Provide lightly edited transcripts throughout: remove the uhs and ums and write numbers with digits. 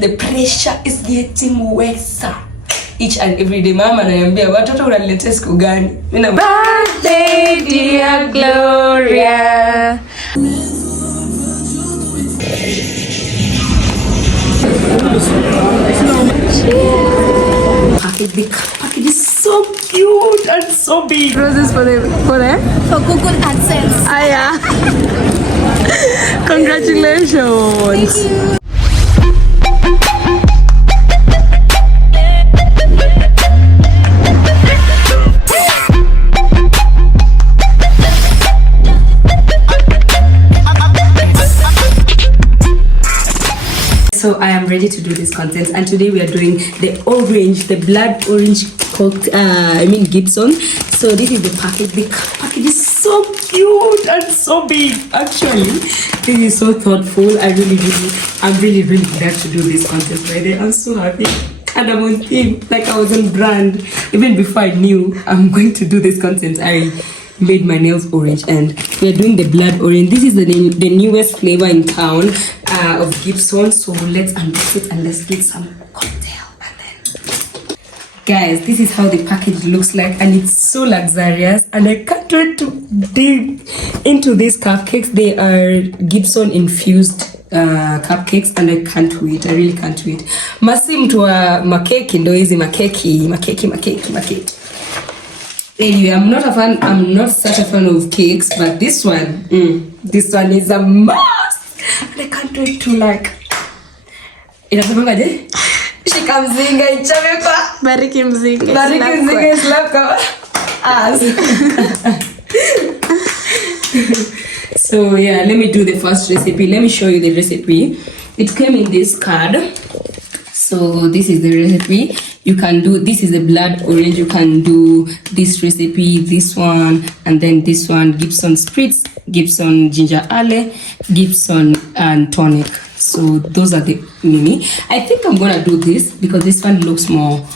The pressure is getting worse each and every day. Mama ananiambia watoto unaniletea siku gani? Mimi na birthday dear Gloria. The package is so cute and so big. Roses for Google AdSense. Ah, yeah. Congratulations. Thank you. So I am ready to do this content, and today we are doing the blood orange Gibson. So this is the package. The package is so cute and so big. Actually, this is so thoughtful. I'm really glad to do this content today. I'm so happy. And I'm on theme, like I was on brand. Even before I knew I'm going to do this content, I made my nails orange, and we are doing the blood orange. This is the newest flavor in town of Gibson. So let's unbox it and let's get some cocktail. And then, guys, this is how the package looks like, and it's so luxurious. And I can't wait to dig into these cupcakes. They are Gibson infused cupcakes, and I can't wait. I really can't wait. Masi mtu wa makeki ndo hizi makeki. Anyway, I'm not such a fan of cakes, but this one is a must. And I can't wait to like. Inasemangaje? Shika mzinga ichome kwa. Bariki mzinga. Bariki mzinga slap kwa. So yeah, let me do the first recipe. Let me show you the recipe. It came in this card. So this is the recipe. You can do, this is the blood orange. You can do this recipe, this one, and then this one, Gibson spritz, Gibson ginger ale, Gibson and tonic. So those are the mini. I think I'm gonna do this because this one looks more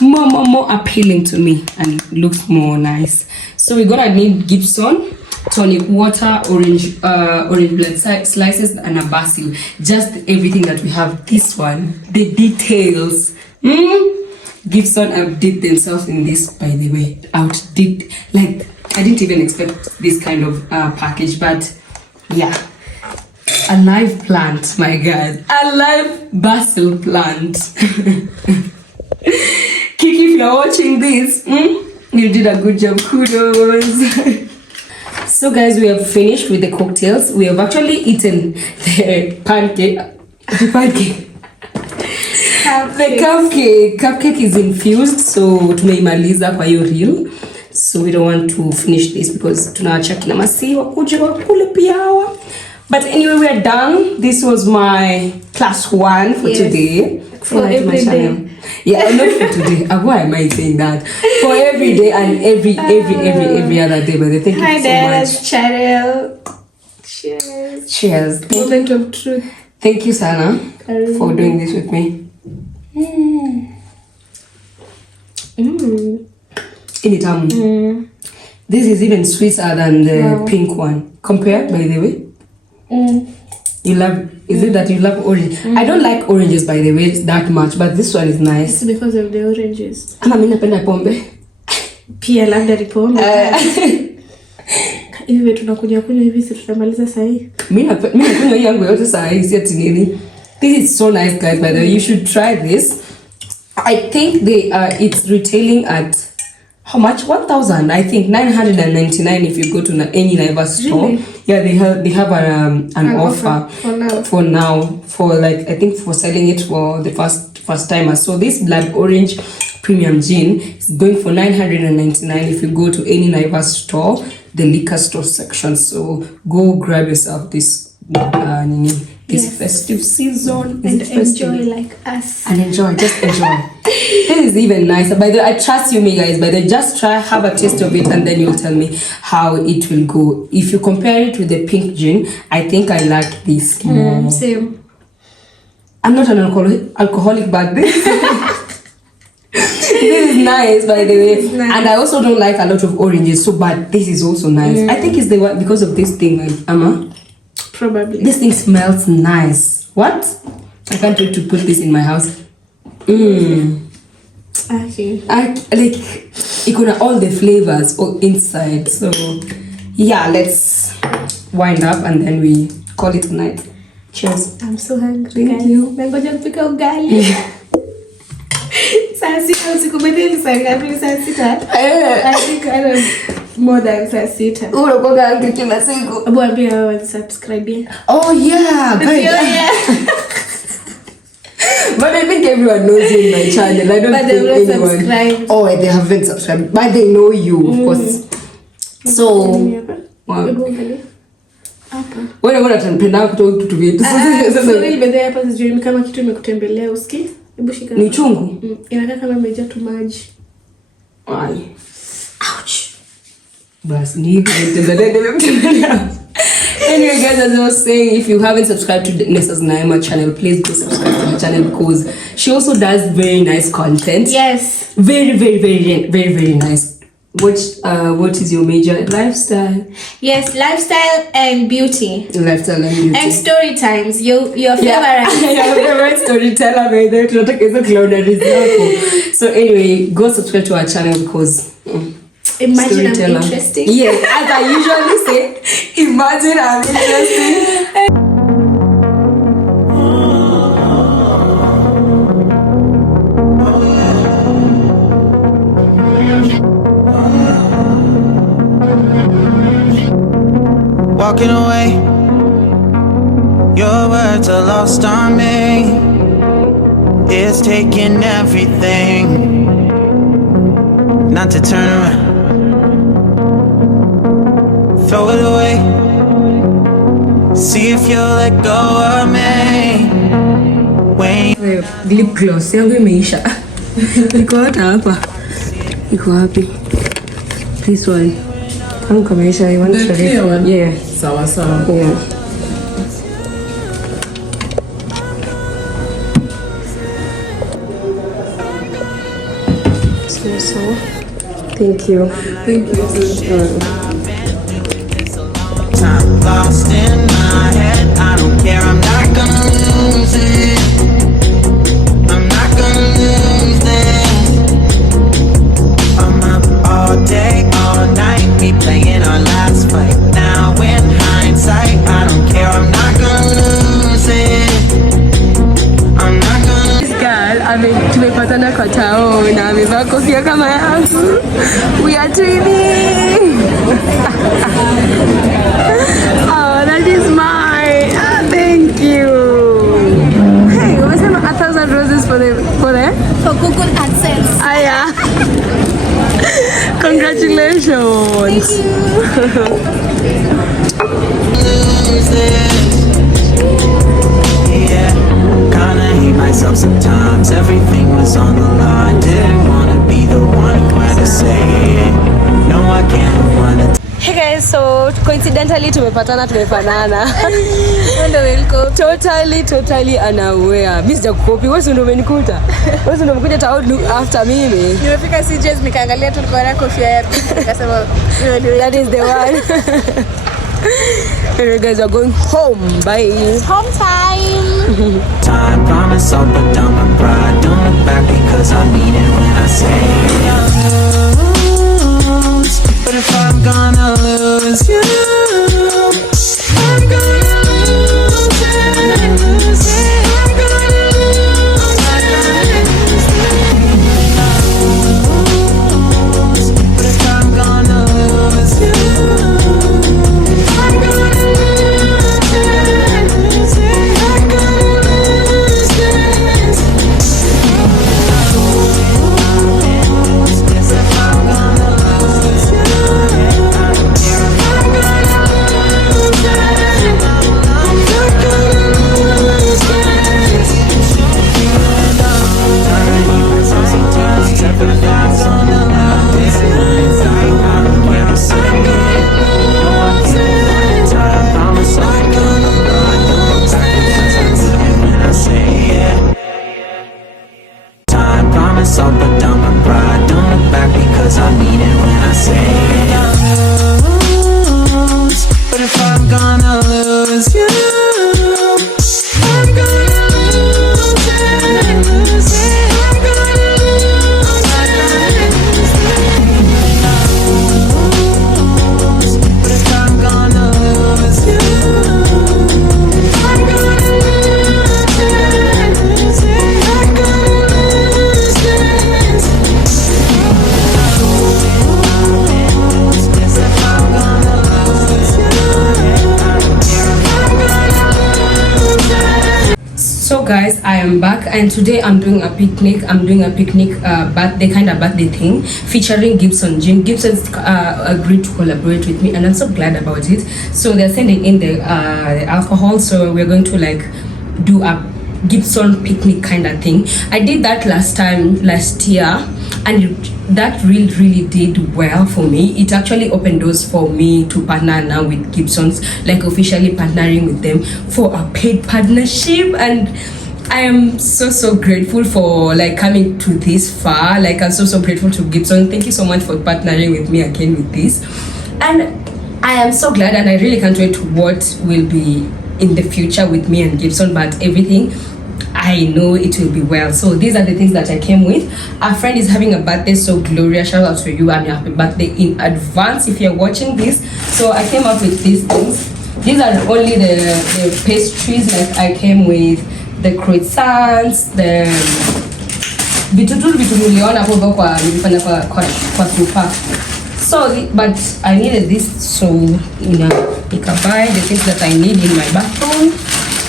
appealing to me and it looks more nice. So we're gonna need Gibson, tonic water, orange blood slices, and a basil. Just everything that we have. This one, the details. Gibson outdid themselves in this, by the way. Outdid, like, I didn't even expect this kind of package, but yeah. A live plant, my God. A live basil plant. Kiki, if you're watching this, you did a good job. Kudos. So guys, we have finished with the cocktails. We have actually eaten the pancake. The cupcake is infused, so tumeimaliza kwa hiyo reel. So we don't want to finish this because tunaacha kina masi wakuje wakule pia hawa. But anyway, we are done. This was my class 1 for today. For every day. Yeah, not for today. Why am I saying that? For every day and every other day. But thank you so much. Cheryl. Cheers. Moment of truth. Thank you, Sana, for doing this with me. This is even sweeter than the pink one. Compare, by the way. You love, is it that you love orange? I don't like oranges, by the way, that much, but this one is nice. It's because of the oranges. Mimi napenda pombe. Pia labda ni pombe. Hivi tunakunywa hivi si tutamaliza saa hii. Mimi nakunywa yangu yote saa hii si ati nini. This is so nice, guys, by the way. You should try this. I think it's retailing at how much? 1,000. I think 999 if you go to any Naivas store. Really? Yeah, they have an offer for now for like, I think for selling it for the first timer. So this blood orange premium gin is going for 999 if you go to any Naivas store, the liquor store section. So go grab yourself this festive season and enjoy like us. And enjoy, just enjoy. This is even nicer. By the way, I trust you, me guys. By the way, just try, have a taste of it, and then you'll tell me how it will go. If you compare it with the pink gin, I think I like this more. Same. I'm not an alcoholic, but this this is nice, by the way. Nice. And I also don't like a lot of oranges, so but this is also nice. I think it's the one because of this thing, like, probably. This thing smells nice. What? I can't wait to put this in my house. Okay. Like ikuna all the flavors inside. So yeah, let's wind up and then we call it a night. Cheers. I'm so hungry. Thank you. Nangoja kupika ugali. Saa sita usiku bedeni saa ngapi? Saa sita. I think I don't more than saa sita. Unakuwa hungry kila siku. Abu ambia wao subscribe. Oh yeah, guys. Yeah. But I think everyone knows you in my channel. I don't But think they anyone. subscribed. Oh, they haven't subscribed, but they know you, of course. So, wow. Wewe unataka kutoa kitu vitu. Sasa ile bedha hapa sijui kama kitu imekutembelea uski. Hebu shika. Ni chungu. Inakaa kama imejaa tu maji. Ai. Ouch. Bas ni nimemtembelea. Anyway guys, as I was saying, if you haven't subscribed to Nessa's Naima channel, please go subscribe to her channel because she also does very nice content. Yes. Very nice. What is your major? Lifestyle? Yes, lifestyle and beauty. Lifestyle and beauty. And story times. Your favorite. Your favorite storyteller by the way. So anyway, go subscribe to our channel because imagine I'm interesting. Yes, as I usually say, imagine I'm interesting. Walking away, your words are lost on me. It's taking everything not to turn around. Throw it away. See if you'll let go of me. When Lip gloss yangu imeisha. Iko hapa. Iko wapi? This one. Kama kameisha, I want to clear one? Yeah. Sawa. Yeah. So. Thank you. time lost in my head, I don't care, I'm not gonna lose it. I'm not gonna lose this. I'm up all day, all night, we playing our last fight. Now in hindsight, I don't care, I'm not gonna lose it. I'm not gonna. This girl, tumepatana kwa tao na amevaa kofia kama yangu. We are twinning. Oh, that is mine. Ah, thank you. Hey, what's 1,000 roses for Google AdSense. yeah. Congratulations. Lose this. Yeah, kinda hate myself sometimes. Everything was on the line. Didn't wanna be the one who had to say it. No, I can't wanna. Hey guys, so coincidentally tumefanana. Totally unaware. Mimi sijakukopi, wewe ndio umenikuta. Wewe ndio umekuja ta after mimi. Nimefika CJ's nikaangalia tu nilikuwa na kofia ya pink nikasema that is the one. Hey guys, are going home. Bye. home time. Time, promise I'll put down my pride. Don't look back because I mean it when I say lose. But if I'm gonna lose you, I'm gonna lose it. I'm gonna lose it. But if I'm gonna lose you, I'm gonna lose it. I'm gonna lose this. If I'm gonna lose you, I'm gonna I am back, and today I'm doing a picnic. Birthday kind of birthday thing featuring Gibson. Gibson's agreed to collaborate with me, and I'm so glad about it. So they're sending in the alcohol, so we're going to like do a Gibson picnic kind of thing. I did that last year, and that really did well for me. It actually opened doors for me to partner now with Gibson's, like officially partnering with them for a paid partnership, and I am so grateful for like coming to this far. Like I'm so grateful to Gibson. Thank you so much for partnering with me again with this, and I am so glad, and I really can't wait to what will be in the future with me and Gibson. But everything, I know it will be well. So these are the things that I came with. Our friend is having a birthday, so Gloria, shout out to you and happy birthday in advance if you're watching this. So I came up with these things. These are only the pastries. Like I came with the croissants, the vitu niliona hapo kwa nilifanya kwa super. So but I needed this, so you know, you can buy the things that I need in my bathroom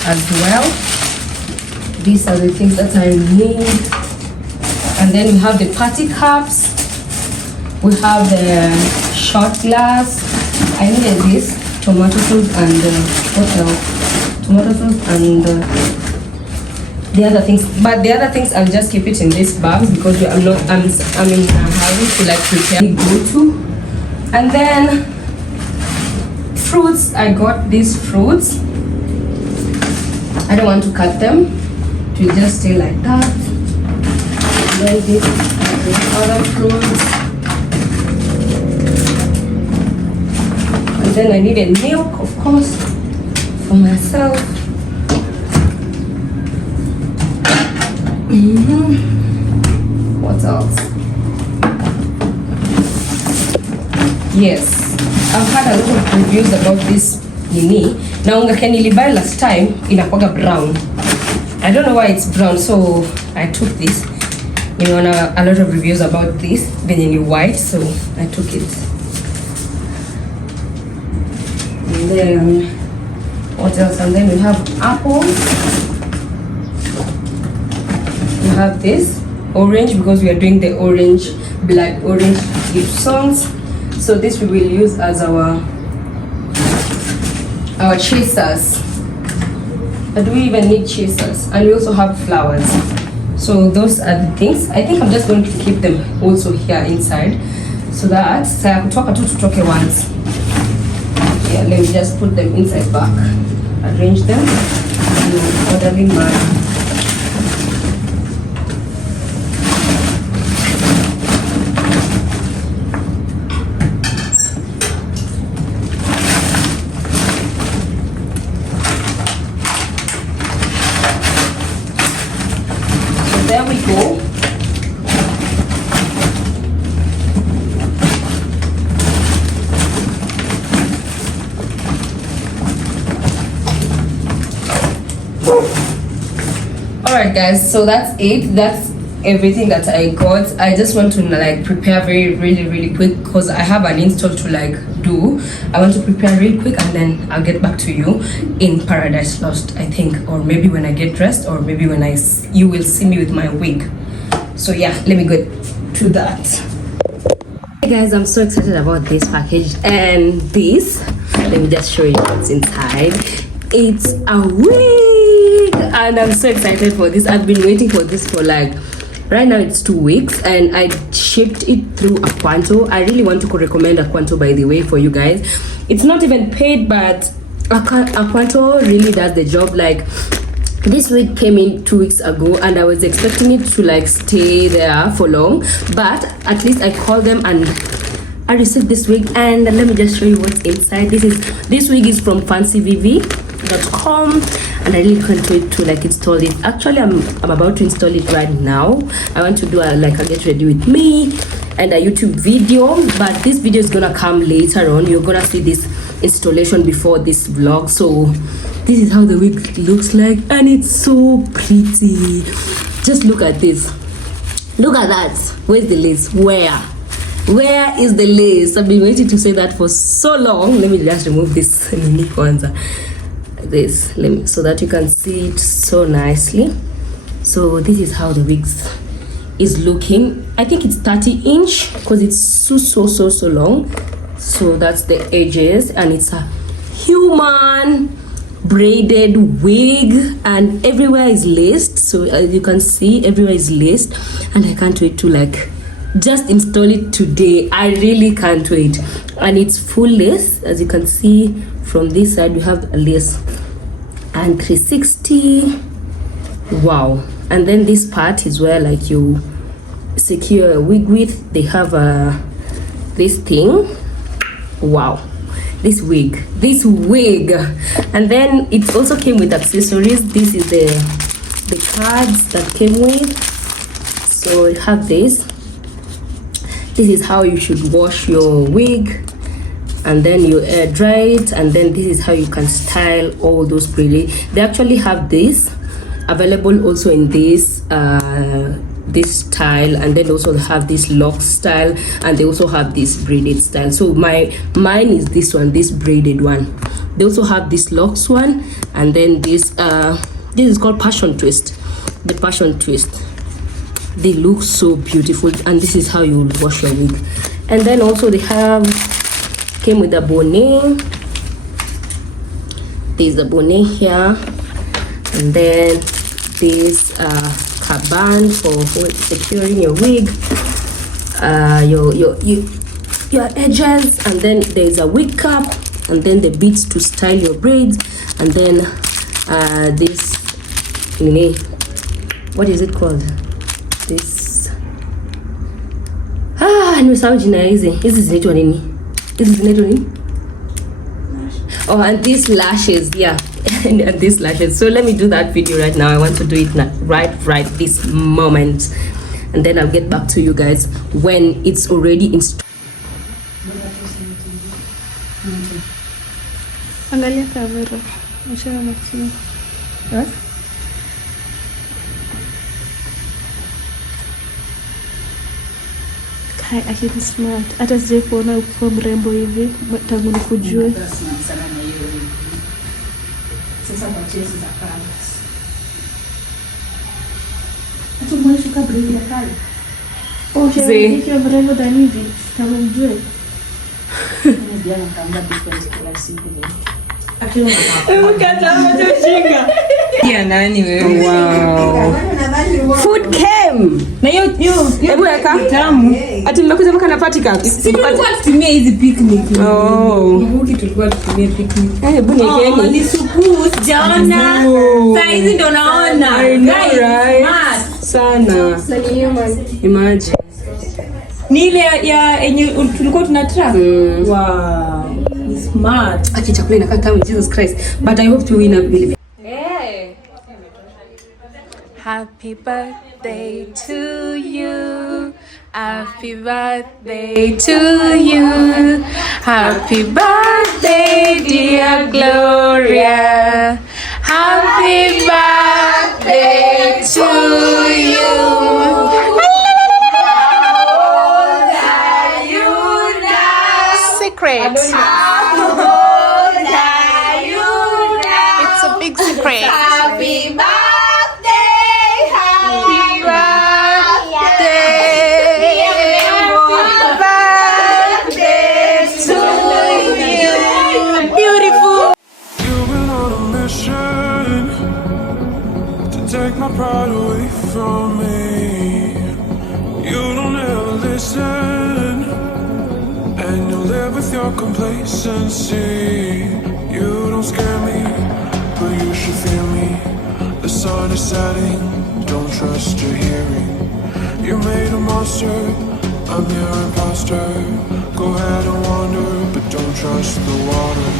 as well. These are the things that I need. And then we have the party cups. We have the shot glass. I needed this tomato sauce and what else? Tomato sauce and the other things. But the other things I'll just keep it in this bag because I'm in a hurry to like prepare go to. And then fruits. I got these fruits. I don't want to cut them. To just stay like that. And then this other fruits. And then I needed milk, of course, for myself. What else? Yes, I've had a lot of reviews about this nini. Na unga kenye nilibuy last time inakuwaga brown. I don't know why it's brown, so I took this. You know, a lot of reviews about this venye white, so I took it. And then what else? And then we have apples. We have this orange because we are doing the black orange Gibsons. So this we will use as our chasers. But do we even need chasers? And we also have flowers. So those are the things. I think I'm just going to keep them also here inside, so that I could talk to talk once. Yeah, let me just put them inside back. Arrange them. And ordering my there we go. Alright guys, so that's it. That's everything that I got. I just want to like prepare really quick because I have an install to like do. I want to prepare real quick and then I'll get back to you in Paradise Lost, I think, or maybe when I get dressed, or maybe when you will see me with my wig. So yeah, let me go to that. Hey guys, I'm so excited about this package and this. Let me just show you what's inside. It's a wig and I'm so excited for this. I've been waiting for this for like, right now it's 2 weeks, and I shipped it through Aquanto. I really want to recommend Aquanto, by the way, for you guys. It's not even paid, but Aquanto really does the job. Like this wig came in 2 weeks ago and I was expecting it to like stay there for long, but at least I called them and I received this wig. And let me just show you what's inside. This wig is from fancyvv.com and I really can't wait to like install it. Actually, I'm about to install it right now. I want to do a get ready with me and a YouTube video, but this video is gonna come later on. You're gonna see this installation before this vlog. So this is how the wig looks like, and it's so pretty. Just look at this. Look at that. Where's the lace? Where is the lace? I've been waiting to say that for so long. Let me just remove this so that you can see it so nicely. So this is how the wigs is looking. I think it's 30-inch because it's so long. So that's the edges, and it's a human braided wig, and everywhere is laced. So as you can see, everywhere is laced, and I can't wait to like just install it today. I really can't wait. And it's full lace, as you can see. From this side we have a lace and 360. Wow. And then this part is where like you secure a wig with. They have this thing. Wow, this wig, and then it also came with accessories. This is the cards that came with. So you have this is how you should wash your wig, and then you air dry it, and then this is how you can style all those braided. They actually have this available also in this this style, and then also have this lock style, and they also have this braided style. So mine is this one, this braided one. They also have this locks one, and then this is called passion twist. The passion twist, they look so beautiful, and this is how you wash your wig. And then also they came with a bonnet. There's a bonnet here, and then this band for securing your wig, your edges, and then there's a wig cap, and then the beads to style your braids, and then this, what is it called? This nimesahau jina hizi zinaitwa nini? Oh, and these lashes, yeah. And these lashes. So let me do that video right now. I want to do it now, right this moment, and then I'll get back to you guys when it's already installed. Angalia kamera. Mshana machini. What? Kai akili smart. Hata sije kuona uko mrembo hivi tangu nikujue. Sasa kwa chesi za Collabs. Hata mwisho kabla ya kale. Oh, sio mrembo than hivi. Tangu mjue. Ndio kama difference kwa siku ni. Food came. Na hiyo hebu weka tamu. Ati mmekuja mpaka na party cups. Si tulikuwa tutumie hizi picnic. Kumbuki tulikuwa tutumie picnic. Hebu nikieni. Ni supu, sijaona. Sasa hizi ndo naona. Guys, sana. Imagine. Ni ile ya yenye tulikuwa tuna track. Wow. Smart. Acha chakula inakaa tamu, Jesus Christ. But I hope to win a bill. Hey. Happy birthday to you. Happy birthday to you. Happy birthday, dear Gloria. Happy birthday to you. Secret. It's a big secret. Happy birthday, happy birthday to you. Beautiful. You've been on a mission to take my pride away from me. You don't ever listen, and you live with your complacency. You don't scare me, but you should fear me. The sun is setting, don't trust your hearing. You made a monster, I'm your imposter. Go ahead and wander, but don't trust the water.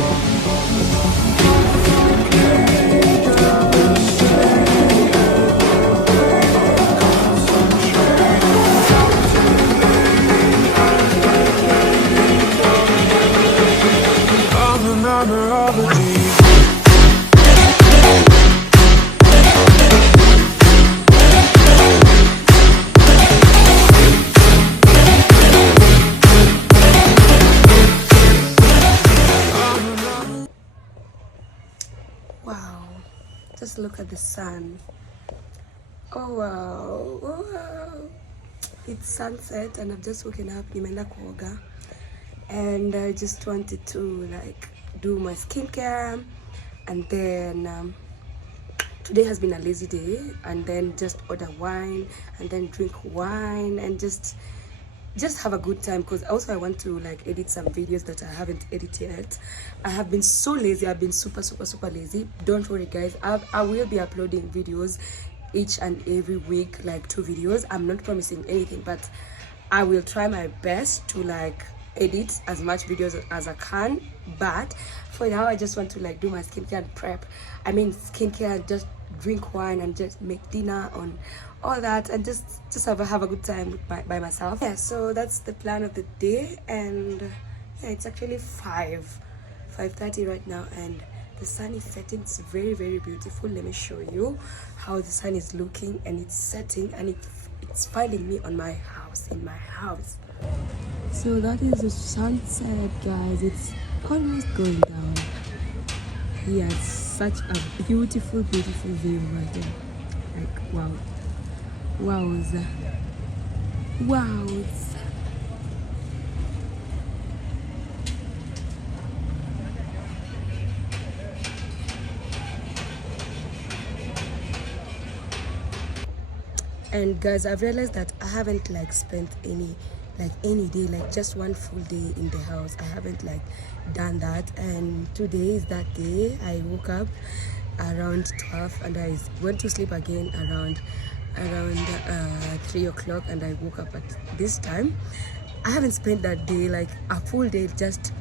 Wow, just look at the sun. Oh wow, oh wow. It's sunset and I've just woken up. Nimeenda kuoga and I just wanted to like do my skincare, and then today has been a lazy day, and then just order wine and then drink wine and just have a good time, because also I want to like edit some videos that I haven't edited yet. I have been so lazy. I've been super lazy. Don't worry guys, I will be uploading videos each and every week, like 2 videos. I'm not promising anything, but I will try my best to like edit as much videos as I can. But for now I just want to like do my skincare and prep. I mean skincare and just drink wine and just make dinner on all that and just have a good time with by myself. Yeah, so that's the plan of the day. And yeah, it's actually 5:30 right now and the sun is setting. It's very beautiful. Let me show you how the sun is looking, and it's setting and it's finding me on my house, in my house. So that is the sunset, guys. It's almost going down. Yeah, it's such a beautiful view right there. Like wow. Wowza. And guys, I've realized that I haven't like spent any day, like just one full day in the house. I haven't like done that, and today is that day. I woke up around 12 and I went to sleep again around 3 o'clock, and I woke up at this time. I haven't spent that day, like a full day, just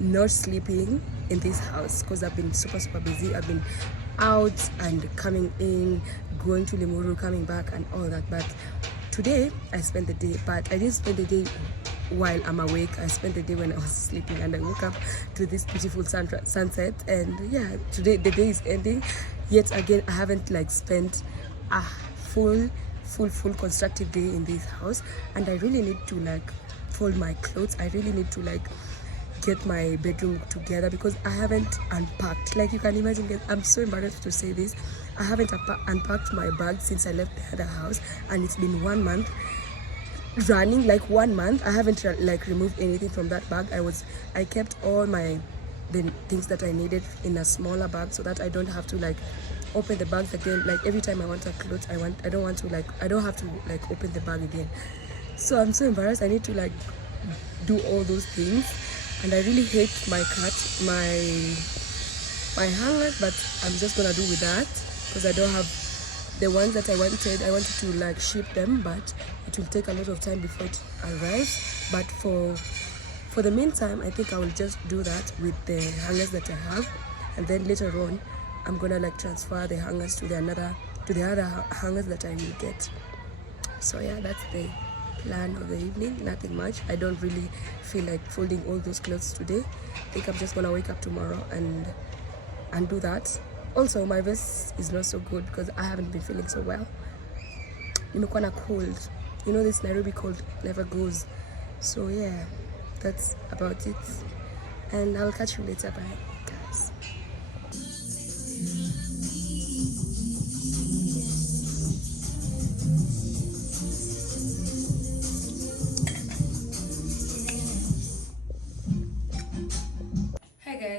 not sleeping in this house, because I've been super busy. I've been out and coming in, going to Limuru, coming back and all that. But today I spent the day, but I didn't spend the day while I'm awake. I spent the day when I was sleeping, and I woke up to this beautiful sunset. And yeah, today the day is ending. Yet again, I haven't like spent a full constructive day in this house, and I really need to like fold my clothes. I really need to like get my bedroom together, because I haven't unpacked. Like you can imagine, guys, I'm so embarrassed to say this, I haven't unpacked my bag since I left the other house, and it's been 1 month running, like 1 month. I haven't like removed anything from that bag. I kept all the things that I needed in a smaller bag, so that I don't have to like open the bags again. Like every time I want a clothes, I don't have to like open the bag again. So I'm so embarrassed. I need to like do all those things, and I really hate my hangers, but I'm just gonna do with that, because I don't have the ones that I wanted to like ship them, but it will take a lot of time before it arrives. But for the meantime, I think I will just do that with the hangers that I have, and then later on I'm gonna like transfer the hangers to the other hangers that I will get. So yeah, that's the plan of the evening. Nothing much. I don't really feel like folding all those clothes today. I think I'm just gonna wake up tomorrow and do that. Also, my voice is not so good because I haven't been feeling so well. Nimekuwa na cold. You know, this Nairobi cold never goes. So yeah, that's about it, and I'll catch you later. Bye guys.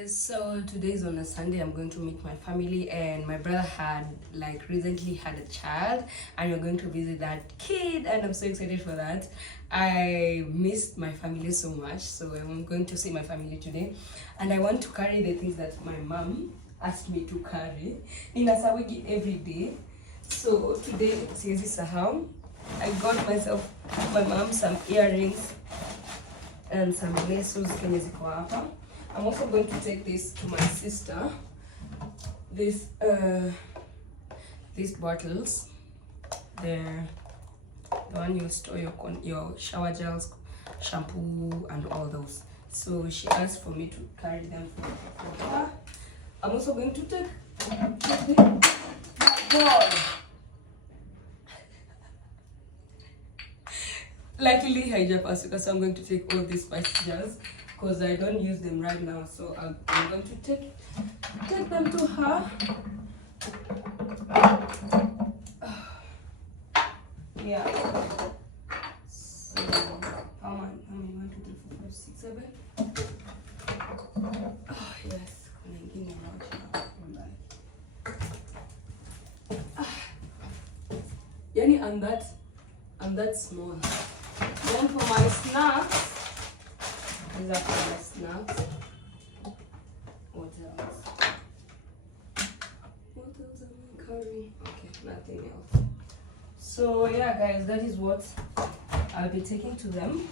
So today is on a Sunday. I'm going to meet my family, and my brother had like recently had a child, and we're going to visit that kid, and I'm so excited for that. I missed my family so much, so I'm going to see my family today, and I want to carry the things that my mom asked me to carry. Nina sawigi every day, so today siwezi sahau. I got my mom some earrings and some laces kenye ziko hapa. I'm also going to take this to my sister. These bottles, they're the one you store your shower gels, shampoo, and all those. So she asked for me to carry them for her. I'm also going to take the ball. Luckily, haijapasuka, so I'm going to take all these spice jars, because I don't use them right now, so I'm going to take them to her. yeah. So how many? 1, 2, 3, 4, 5, 6, 7. Oh yes, Yani I'm that small. Then for my snacks, these are for my snacks. What else? What else am I carrying? Okay, nothing else. So yeah guys, that is what I'll be taking to them.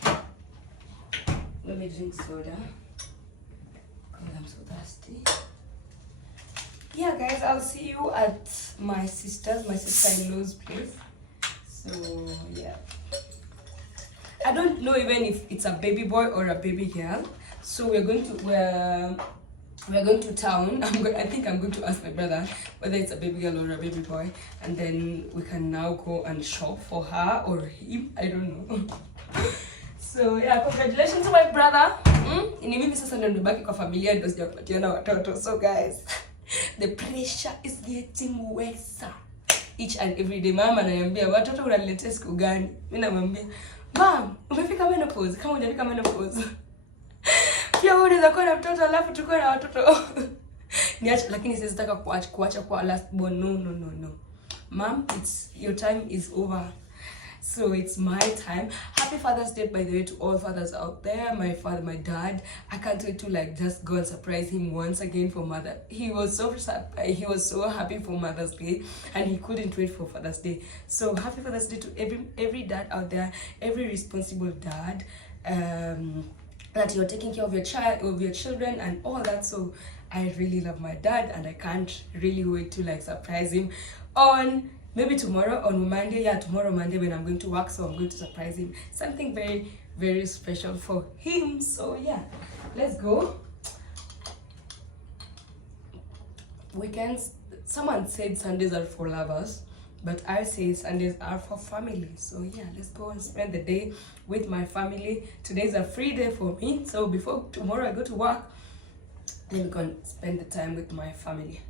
Let me drink soda. God, I'm so thirsty. Yeah guys, I'll see you at my sister-in-law's place. So yeah, I don't know even if it's a baby boy or a baby girl. So we're going to town. I think I'm going to ask my brother whether it's a baby girl or a baby boy, and then we can now go and shop for her or him. I don't know. So yeah, congratulations to my brother. Ni mimi sasa ndo nibaki kwa familia ndio sijapatiana watoto. So guys, the pressure is getting worse each and every day. Mama ananiambia watoto unaniletea siku gani? Mimi namwambia, "Mom, umefika menopause. Kama hujafika menopause." Pia wewe unaweza kuwa na mtoto alafu tuko na watoto. Niacha, lakini siwezi taka kuacha kwa last born. No. Mom, your time is over. So it's my time. Happy Father's Day, by the way, to all fathers out there. My father, my dad. I can't wait to just go and surprise him once again for Mother. He was so happy for Mother's Day, and he couldn't wait for Father's Day. So happy Father's Day to every dad out there, every responsible dad. That you're taking care of your children and all that. So I really love my dad, and I can't really wait to surprise him on maybe tomorrow, on Monday. Yeah, tomorrow Monday when I'm going to work. So I'm going to surprise him something very, very special for him. So yeah, let's go. Weekends, someone said Sundays are for lovers, but I say Sundays are for family. So yeah, let's go and spend the day with my family. Today's a free day for me. So before tomorrow I go to work, then we can spend the time with my family.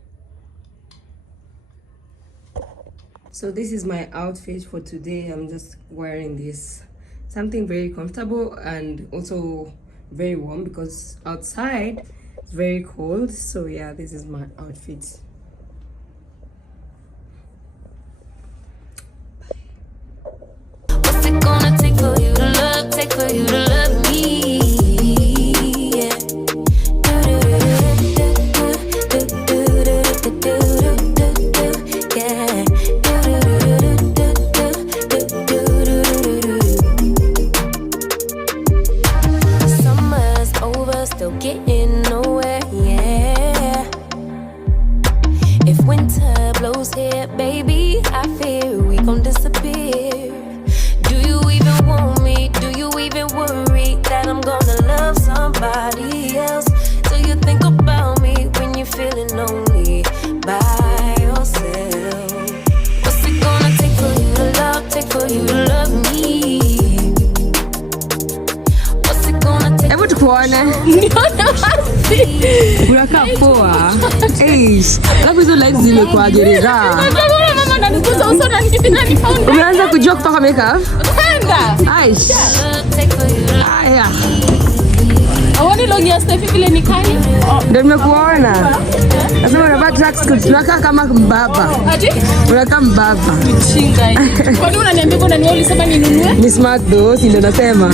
So this is my outfit for today. I'm just wearing this. Something very comfortable and also very warm because outside it's very cold. So yeah, this is my outfit. What's it gonna take for you to love me? Yeah. Yeah. Summer's over, still getting nowhere, yeah. If winter blows here, baby, I fear we gon' disappear. Do you even want me? Do you even worry that I'm gonna love somebody else? Do you think about me when you're feeling lonely by yourself? What's it gonna take for you to love me? What's it gonna take? Hebu tukuone. Unakaa poa. Alafu hizo likes zimekuaje reza? Umeanza kujua kupaka makeup? Aish. Aya. Awani longia Steffi vile ni kali? Ndio nimekuona. Nasema unavaa tracksuit, unakaa kama mbaba. Ati? Unakaa mbaba. Chinga hii. Kwani unaniambia mbona ni wewe ulisema ninunue? Ni smart though, si ndio nasema.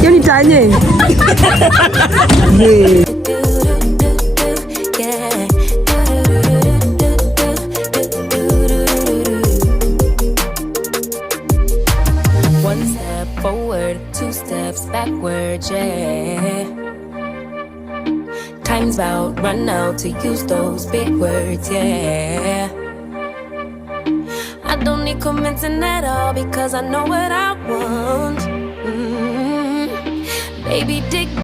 Hiyo ni tanye. One step forward, 2 steps backward, yeah. Time's about run out to use those big words, yeah. I don't need commenting at all because I know what I want. Baby, dig